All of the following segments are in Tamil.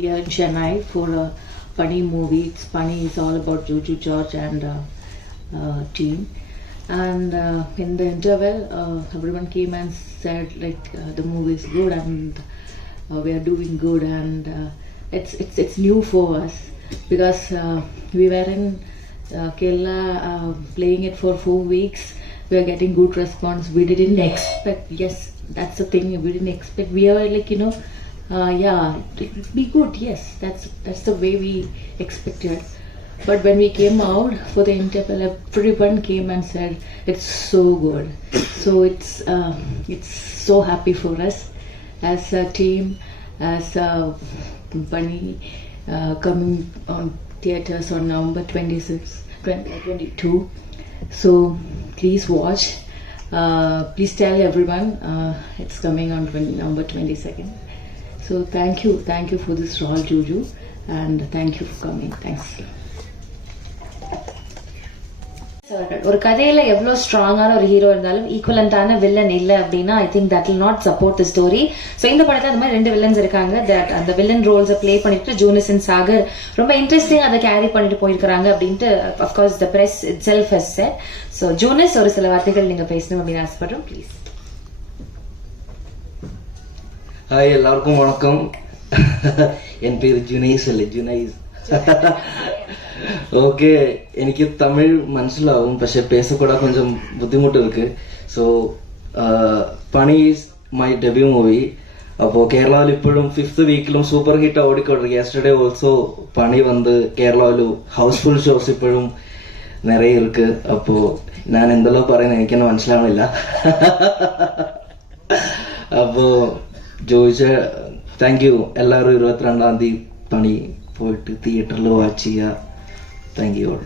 here in Chennai for a funny movie. Funny is all about Juju George and team. And in the interval, everyone came and said the movie is good and we are doing good, and it's new for us because we were in Kerala playing it for 4 weeks. We are getting good response. We didn't expect. Yes, that's the thing. We didn't expect. We are yeah, it will be good. Yes, that's the way we expected. But when we came out for the interval, everyone came and said it's so good. So it's so happy for us as a team, as Bunny coming on theaters on November 26, 2022. So please watch. Please tell everyone it's coming on November 22nd. So thank you for this role, Juju, and thank you for coming. Thanks. ஒரு கதையில எவ்வளவு ஸ்ட்ராங்கான ஒரு ஹீரோ இருந்தாலும் ஈக்குவலண்டான வில்லன் இல்ல அப்படின்னா I think that will not support the story. So இந்த படத்துல அந்த மாதிரி 2 வில்லன்ஸ் இருக்காங்க. தட் அந்த வில்லன் ரோல்ஸை பிளே பண்ணிட்டு ஜூனிஸ் அண்ட் சாகர் ரொம்ப இன்ட்ரெஸ்டிங் அதை கேரி பண்ணிட்டு போயிருக்காங்க அப்படின்ட்டு of course the press itself has said. So ஜூனிஸ் ஒரு சில வார்த்தைகள் நீங்க பேசணும் அப்படின்னு ஆசைப்படுறோம், ப்ளீஸ். ஹாய், எல்லாருக்கும் வணக்கம். என் பேர் ஜுனைஸ் அல்ல, ജുനൈസ്. ഓക്കെ, എനിക്ക് തമിഴ് മനസ്സിലാവും, പക്ഷെ പേസക്കൂടെ കൊഞ്ചം ബുദ്ധിമുട്ട് ഇருக்கு. So Pani is my debut movie. അപ്പോൾ കേരളയിൽ ഇപ്പോഴും 5th വീക്കിലും സൂപ്പർ ഹിറ്റ് ഓടിക്കൊണ്ടിരിക്കും. യെസ്റ്റർഡേ ഓൾസോ പണി വന്ന് കേരളയിൽ ഹൗസ്ഫുൾ ഷോസ് ഇപ്പോഴും നിറയെ ഇருக்கு. അപ്പോൾ ഞാൻ എന്തെല്ലാം പറയുന്നത് എനിക്കെന്നെ മനസ്സിലാവണില്ല. അപ്പോൾ ചോദിച്ച താങ്ക് യു. എല്ലാവരും 22-ാം തീയതി പണി പോയിട്ട് തിയേറ്ററിൽ വാച്ച് ചെയ്യുക. Thank you all.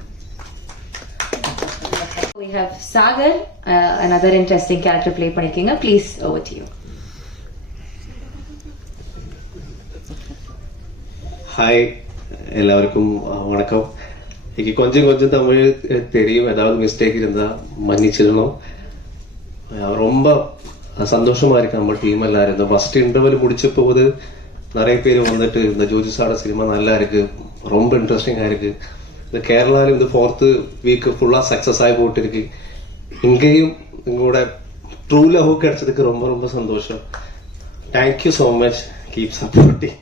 We have Sagar, another interesting character play பண்ணிருக்கீங்க. Please, over to you. Hi, எல்லாருக்கும் வணக்கம். இன்னைக்கு கொஞ்சம் தமிழ் தெரியும். ஏதாவது மிஸ்டேக் இருந்தா மன்னிச்சிடணும். ரொம்ப சந்தோஷமா இருக்கு நம்ம டீம் எல்லாரும். இந்த ஃபர்ஸ்ட் இன்டர்வல் முடிச்ச போது நிறைய பேர் வந்துட்டு இந்த ஜோஜி சாட சினிமா நல்லா இருக்கு, ரொம்ப இன்ட்ரெஸ்டிங்கா இருக்கு. இந்த கேரளாவில் இந்த 4th வீக் ஃபுல்லா சக்சஸ் ஆகி போட்டு இருக்கு. இங்கேயும் உங்களோட ட்ரூ லவ் கிடைச்சதுக்கு ரொம்ப ரொம்ப சந்தோஷம். Thank you so much. Keep supporting.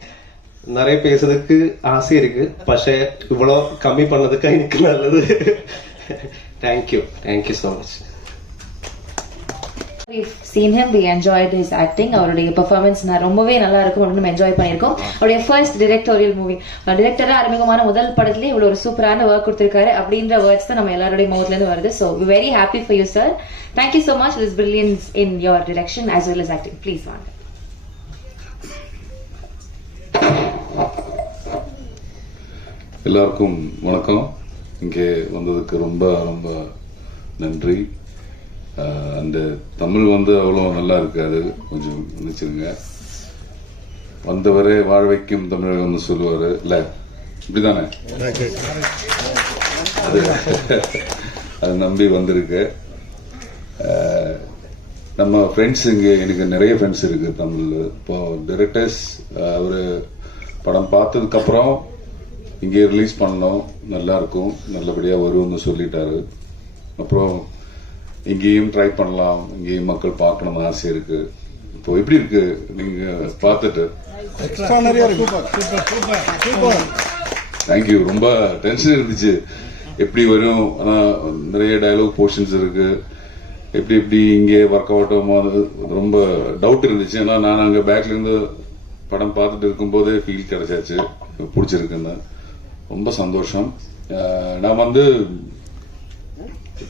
நிறைய பேசுறதுக்கு ஆசை இருக்கு, പക്ഷേ இவ்வளோ கம்மி பண்ணதுக்கு எனக்கு நல்லது. Thank you so much. We've seen him, we enjoyed his acting. அவருடைய பெர்ஃபார்மன்ஸ் ரொம்பவே நல்லா இருக்கும் அப்படின்னு என்ஜாய் பண்ணியிருக்கோம். அவருடைய ஃபர்ஸ்ட் டிரெக்டோரியல் மூவி, டிரெக்டரா அறிமுகமான முதல் படத்திலே இவ்வளவு ஒரு சூப்பரான ஒர்க் கொடுத்திருக்காரு அப்படின்ற வேர்ட்ஸ் தான் நம்ம எல்லாருடைய மவுத்ல இருந்து வருது. So we're very happy for you, sir. Thank you so much for this brilliance in your direction as well as acting. Please வாங்க. எல்லாருக்கும் வணக்கம். இங்கே வந்ததுக்கு ரொம்ப ரொம்ப நன்றி. அந்த தமிழ் அவ்வளோ நல்லா இருக்காது, கொஞ்சம் நினைச்சிருங்க. வந்தவரே வாழ வைக்கும் தமிழகம்னு சொல்லுவாரு இல்ல, இப்படிதானே? அது நம்பி வந்திருக்கு. நம்ம ஃப்ரெண்ட்ஸ் இங்கே எனக்கு நிறைய ஃப்ரெண்ட்ஸ் இருக்கு தமிழ்ல. இப்போ டைரக்டர்ஸ் அவரு படம் பார்த்ததுக்கு அப்புறம் இங்கே ரிலீஸ் பண்ணோம், நல்லா இருக்கும், நல்லபடியா வரும்னு சொல்லிட்டாரு. அப்புறம் இங்கேயும் ட்ரை பண்ணலாம், இங்கேயும் மக்கள் பார்க்கணும்னு ஆசை இருக்கு. இப்போ எப்படி இருக்கு நீங்க பார்த்துட்டு? தேங்க்யூ. ரொம்ப டென்ஷன் இருந்துச்சு எப்படி வரும், ஆனா நிறைய டயலாக் போர்ஷன்ஸ் இருக்கு, எப்படி இங்கே ஒர்க் அவுட் ஆகும்போது ரொம்ப டவுட் இருந்துச்சு. ஏன்னா நான் அங்க பேக்ல இருந்து படம் பார்த்துட்டு இருக்கும் போதே ஃபீல் கிடைச்சாச்சு, பிடிச்சிருக்குன்னு. ரொம்ப சந்தோஷம். நான்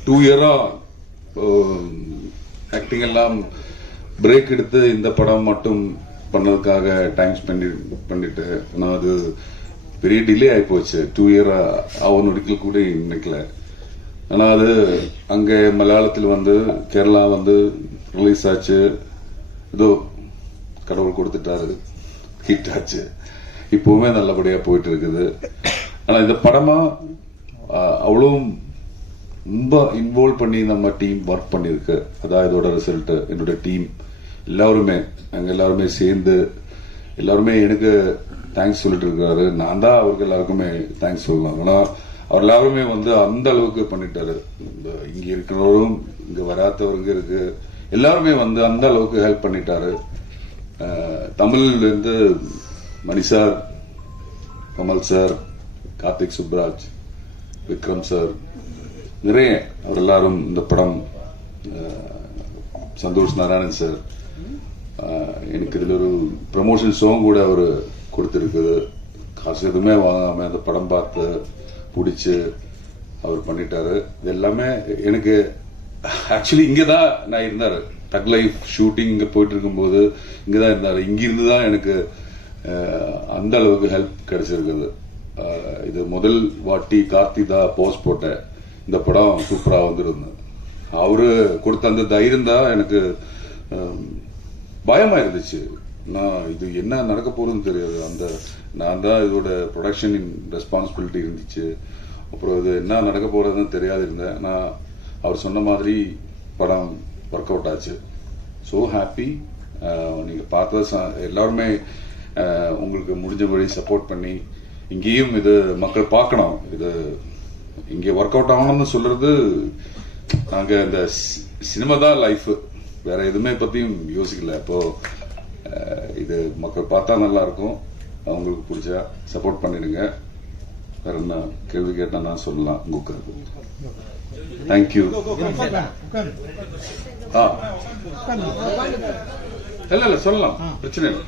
2 இயரா ஆக்டிங் எல்லாம் பிரேக் எடுத்து இந்த படம் மட்டும் பண்ணதுக்காக டைம் பண்ணிட்டு நான் அது பெரிய டிலே ஆகி போச்சு. 2 இயரா அவன் ஒடிக்கல் கூட நினைக்கல. ஆனா அது அங்க மலையாளத்தில் கேரளா ரிலீஸ் ஆச்சு. ஏதோ கடவுள் கொடுத்துட்டாரு, ஹிட் ஆச்சு. இப்பவுமே நல்லபடியா போயிட்டு இருக்குது. ஆனா இந்த படமா அவ்வளவு ரொம்ப இன்வால்வ் பண்ணி நம்ம டீம் ஒர்க் பண்ணிருக்கு. அதான் இதோட ரிசல்ட். என்னோட டீம் எல்லாருமே நாங்க எல்லாருமே சேர்ந்து எல்லாருமே எனக்கு தேங்க்ஸ் சொல்லிட்டு இருக்காரு. நான் தான் அவருக்கு எல்லாருக்குமே தேங்க்ஸ் சொல்லலாம். ஆனா அவர் எல்லாருமே வந்து அந்த அளவுக்கு பண்ணிட்டாரு. இங்க இருக்கிறவரும் இங்க வராதவருங்க இருக்கு எல்லாருமே வந்து அந்த அளவுக்கு ஹெல்ப் பண்ணிட்டாரு. தமிழ்ல இருந்து Mani sir, Kamal sir, Karthik Subbaraj, Vikram sir, நிறைய அவர் எல்லாரும் இந்த படம், சந்தோஷ் நாராயணன் சார், எனக்கு இதுல ஒரு ப்ரமோஷன் சாங் கூட அவர் கொடுத்திருக்குது. காசு எதுவுமே வாங்காம அந்த படம் பார்த்து பிடிச்சு அவர் பண்ணிட்டாரு. இது எல்லாமே எனக்கு ஆக்சுவலி இங்கதான் நான் இருந்தாரு. டக் லைஃப் ஷூட்டிங் இங்க போயிட்டு இருக்கும்போது இங்கதான் இருந்தாரு. இங்கிருந்து தான் எனக்கு அந்த அளவுக்கு ஹெல்ப் கிடைச்சிருக்குது. இது முதல் வாட்டி கார்த்தி தான் போஸ்ட் போட்டேன். இந்த படம் சூப்பரா வந்திருந்தது. அவரு கொடுத்த அந்த தைரியம் தான் எனக்கு பயமா இருந்துச்சு. நான் இது என்ன நடக்க போறதுன்னு தெரியாது. நான் தான் இதோட ப்ரொடக்ஷன் ரெஸ்பான்சிபிலிட்டி இருந்துச்சு. அப்புறம் இது என்ன நடக்க போறதுன்னு தெரியாது இருந்தேன். நான் அவர் சொன்ன மாதிரி படம் ஒர்க் அவுட் ஆச்சு. So happy. நீங்க பார்த்த எல்லாருமே உங்களுக்கு முடிஞ்சபடி சப்போர்ட் பண்ணி இங்கேயும் இது மக்கள் பார்க்கணும். இது இங்க ஒர்க் அவுட் ஆகணும்னு சொல்றது, நாங்க இந்த சினிமா தான் லைஃப், வேற எதுவுமே பத்தியும் யோசிக்கல. அப்போ இது மக்கள் பார்த்தா நல்லா இருக்கும். அவங்களுக்கு பிடிச்சா சப்போர்ட் பண்ணிடுங்க. வேற என்ன கேள்வி கேட்டா நான் சொல்லலாம் உங்களுக்கு. தேங்க்யூ. இல்ல சொல்லலாம், பிரச்சனை இல்லை.